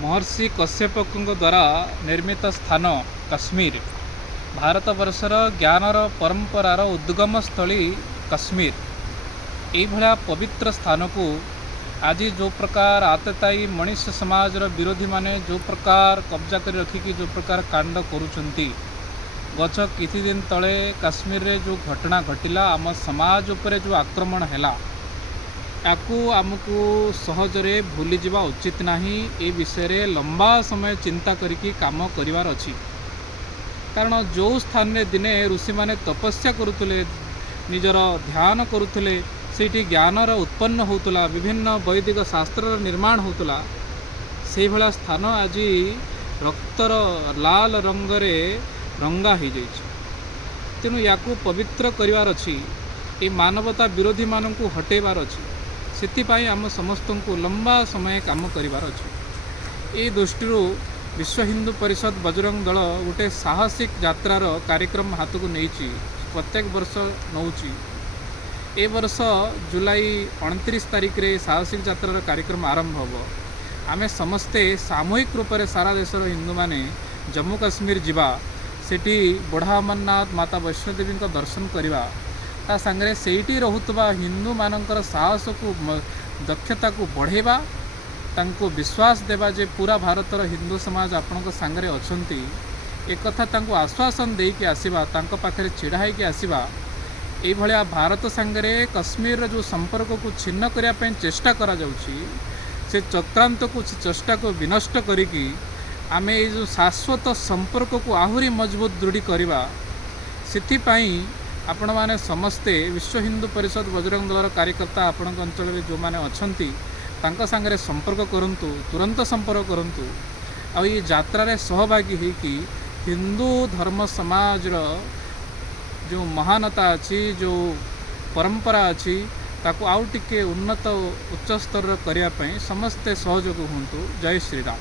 महर्षि कश्यपक द्वारा निर्मित स्थान काश्मीर भारत वर्षर ज्ञानर परंपरार उद्गम स्थली काश्मीर यह पवित्र स्थान को आज जो प्रकार आतताई मनुष्य समाज विरोधी माने जो प्रकार कब्जा कर रखिकी जो प्रकार कांड करुचंती गच किछि दिन तले काश्मीर रे जो घटना घटिला आम समाज उपरे जो आक्रमण हैला याकू आमको सहजरे भूली जावा उचित नहीं। ए विषय रे लंबा समय चिंता करिकी काम करिवार अछि। कारण जो स्थान रे दिने ऋषि माने तपस्या करुतले निजर ध्यान करुतले सेठी ज्ञानर उत्पन्न होतला विभिन्न वैदिक शास्त्र निर्माण होतला से भला स्थान आज रक्तर लाल रंगरे रंगा हो जाइछि। तेणु याकू पवित्र करिवार अछि। ए मानवता विरोधी माननकु हटेबार अछि। सेतिपाई आम समस्त को लंबा समय काम करिवार अछि। ए दृष्टि विश्व हिंदू परिषद बजरंग दल गोटे साहसिक यात्रार कार्यक्रम हाथ को नहीं प्रत्येक वर्ष नौची। ए वर्ष जुलाई 29 तारिख रे साहसिक यात्रार कार्यक्रम आरंभ होब। आमे समस्ते सामूहिक रूप से सारा देशर हिंदू माने जम्मू काश्मीर जिबा सेठी बुढ़ा अमरनाथ माता वैष्णोदेवी दर्शन करवा ता संगे सेठी रहुतबा हिंदू मानकर साहस को दक्षता को बढ़ेबा तांको विश्वास देवा जे पूरा भारतर हिंदू समाज आपण सांगरे अछंती एक कथा तांको आश्वासन देके आसीबा तांको पाखरे छिड़ा होइके आसीबा। ए भलिया भारत सांगरे कश्मीर जो संपर्क को छिन्न करिया पय चेष्टा करा जाउची से चक्रांत को चेष्टा को विनष्ट करिकी आमे ए जो शाश्वत संपर्क को आहुरी मजबूत दृढ़ी करवा सिथिपाई आपण माने समस्ते विश्व हिंदू परिषद बजरंग दलर कार्यकर्ता आपण अंचल में जो माने अछंती तांका संगे संपर्क करंतु तुरंत संपर्क करंतु आ ये यात्रा रे सहभागी होइकी हिंदू धर्म समाज रो जो महानता अच्छी जो परंपरा अच्छी ताको आउ टिके उन्नत उच्च स्तर करने समस्ते सहयोग हूँ। जय श्री राम।